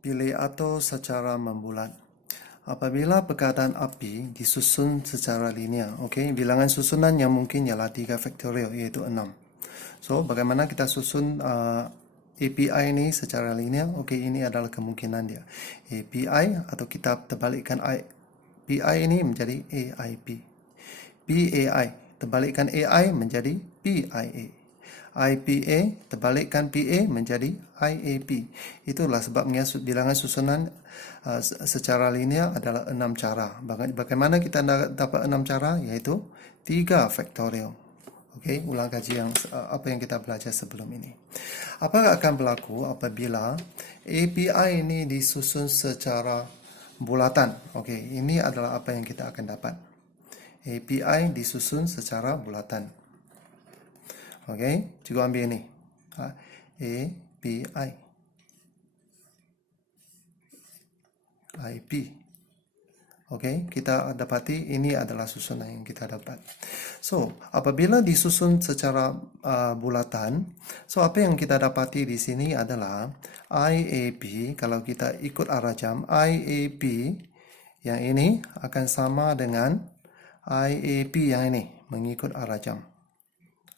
Pilih atau secara membulat. Apabila perkataan api disusun secara linear, okey, bilangan susunan yang mungkin ialah 3 faktorial iaitu 6. So, bagaimana kita susun API ini secara linear? Okey, ini adalah kemungkinan dia. API atau kita terbalikkan PI ini menjadi AIP. PAI terbalikkan AI menjadi PIA. IPA terbalikkan PA menjadi IAP. Itulah sebabnya bilangan susunan secara linear adalah 6 cara. Bagaimana kita dapat 6 cara? Iaitu 3 faktorial. Okey, ulang kaji apa yang kita belajar sebelum ini. Apa akan berlaku apabila API ini disusun secara bulatan? Okey, ini adalah apa yang kita akan dapat. API disusun secara bulatan. Okey, cikgu ambil ni. API. IP. Okey, kita dapati ini adalah susunan yang kita dapat. So, apabila disusun secara bulatan, so apa yang kita dapati di sini adalah IAP, kalau kita ikut arah jam, IAP yang ini akan sama dengan IAP yang ini, mengikut arah jam.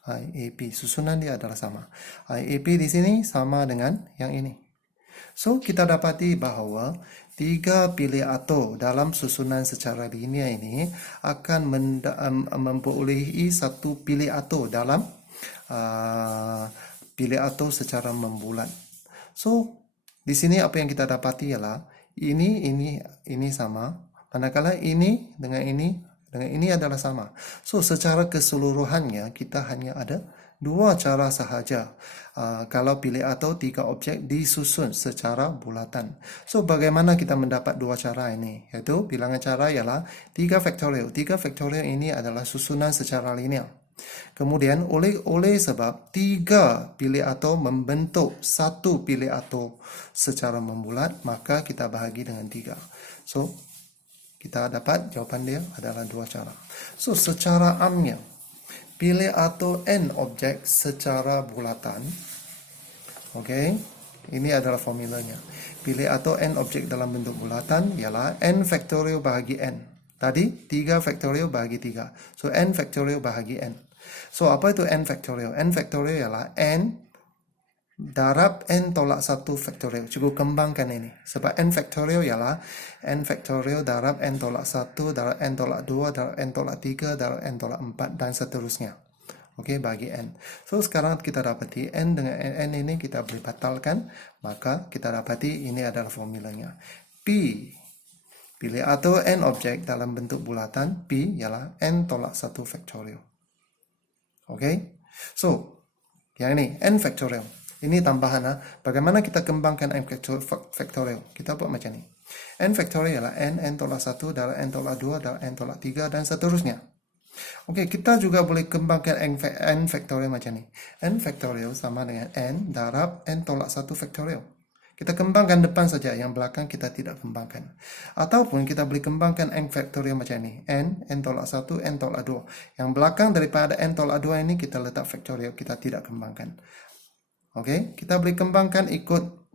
IAP, susunan dia adalah sama. IAP di sini sama dengan yang ini. So, kita dapati bahawa 3 pilih atau dalam susunan secara linear ini akan memperolehi satu pilih atau dalam pilih atau secara membulat. So, di sini apa yang kita dapati ialah ini sama, manakala ini dengan ini adalah sama. So, secara keseluruhannya kita hanya ada 2 cara sahaja kalau pilih atau 3 objek disusun secara bulatan. So, bagaimana kita mendapat 2 cara ini? Iaitu bilangan cara ialah 3 faktorial. 3 faktorial ini adalah susunan secara linear. Kemudian oleh sebab 3 pilih atau membentuk 1 pilih atau secara membulat, maka kita bahagi dengan 3. So, kita dapat jawapan dia adalah 2 cara. So, secara amnya, pilih atau n objek secara bulatan. Okey, ini adalah formulanya. Pilih atau n objek dalam bentuk bulatan ialah n faktorial bahagi n. Tadi 3 faktorial bahagi 3. So, n faktorial bahagi n. So, apa itu n faktorial? N faktorial ialah n darab n tolak 1 faktorial. Cikgu kembangkan ini. Sebab n faktorial ialah n faktorial darab n tolak 1, darab n tolak 2, darab n tolak 3, darab n tolak 4, dan seterusnya. Okey, bagi n. So, sekarang kita dapati n dengan n ini kita boleh batalkan. Maka, kita dapati ini adalah formulanya. Pilih atau n objek dalam bentuk bulatan. P ialah n tolak 1 faktorial. Okey. So, yang ini, n faktorial. Ini tambahan. Bagaimana kita kembangkan n faktorial? Kita buat macam ni. N faktorial ialah n tolak 1, darab n tolak 2, darab n tolak 3, dan seterusnya. Okey, kita juga boleh kembangkan n faktorial macam ni. N faktorial sama dengan n darab n tolak 1 faktorial. Kita kembangkan depan saja, yang belakang kita tidak kembangkan. Ataupun kita boleh kembangkan n faktorial macam ni. N tolak 1, n tolak 2. Yang belakang daripada n tolak 2 ini kita letak faktorial, kita tidak kembangkan. Okey, kita boleh kembangkan ikut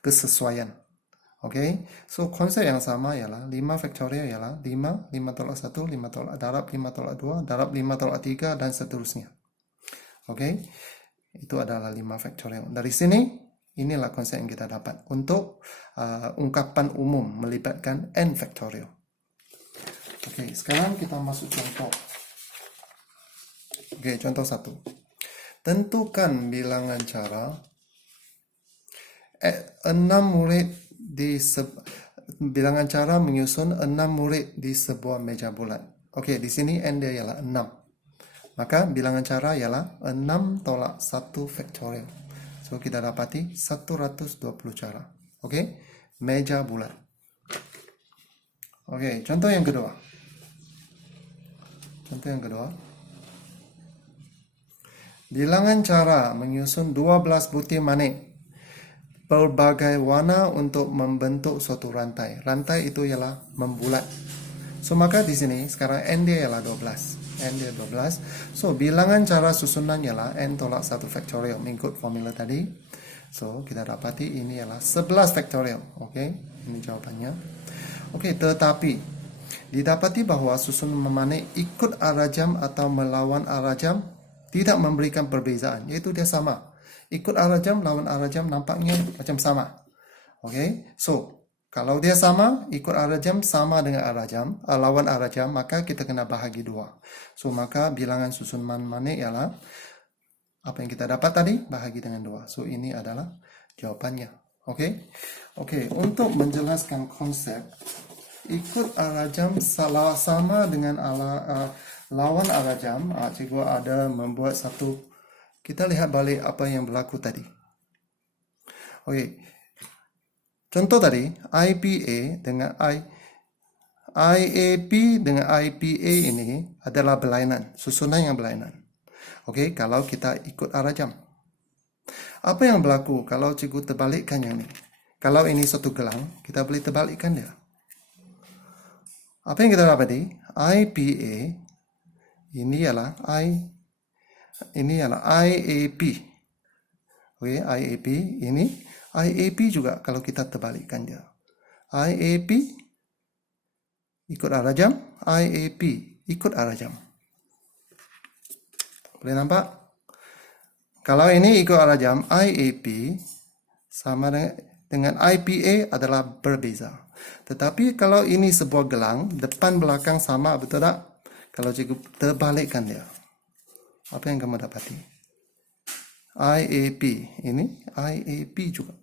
kesesuaian. Okey, so konsep yang sama ialah 5 faktorial ialah 5 tolak 1, 5 tolak darab 5 tolak 2, darab 5 tolak 3, dan seterusnya. Okey, itu adalah 5 faktorial. Dari sini, inilah konsep yang kita dapat untuk ungkapan umum melibatkan n faktorial. Okey, sekarang kita masuk contoh. Okey, contoh 1. Tentukan bilangan cara 6 murid bilangan cara menyusun 6 murid di sebuah meja bulat. Okey, di sini n dia ialah 6. Maka bilangan cara ialah 6 tolak 1 faktorial. So, kita dapati 120 cara. Okey, meja bulat. Okey, contoh yang kedua. Bilangan cara menyusun 12 butir manik berbagai warna untuk membentuk suatu rantai. Rantai itu ialah membulat. So, maka di sini sekarang n dia ialah 12. N dia 12. So, bilangan cara susunan ialah n tolak 1 faktorial mengikut formula tadi. So, kita dapati ini adalah 11 faktorial. Okey, ini jawapannya. Okey, tetapi didapati bahawa susunan memanik ikut arah jam atau melawan arah jam tidak memberikan perbezaan, iaitu dia sama. Ikut arah jam, lawan arah jam nampaknya macam sama. Okey, so kalau dia sama, ikut arah jam sama dengan arah jam, lawan arah jam, maka kita kena bahagi 2. So, maka bilangan susunan memanik ialah apa yang kita dapat tadi, bahagi dengan 2. So, ini adalah jawapannya. Okey? Okey, untuk menjelaskan konsep ikut arah jam sama dengan lawan arah jam, cikgu ada membuat satu, kita lihat balik apa yang berlaku tadi. Okey. Contoh tadi, IPA dengan IAP dengan IPA ini adalah berlainan, susunan yang berlainan. Okey, kalau kita ikut arah jam. Apa yang berlaku kalau cikgu terbalikkan yang ini? Kalau ini satu gelang, kita boleh terbalikkan dia. Apa yang kita dapat di IPA ini ialah IAP. Okey, IAP ini IAP juga kalau kita terbalikkan dia. IAP ikut arah jam, IAP ikut arah jam. Boleh nampak? Kalau ini ikut arah jam, IAP sama dengan IPA adalah berbeza. Tetapi kalau ini sebuah gelang, depan belakang sama, betul tak? Kalau cikgu terbalikkan dia, apa yang kamu dapati? IAP, ini IAP juga.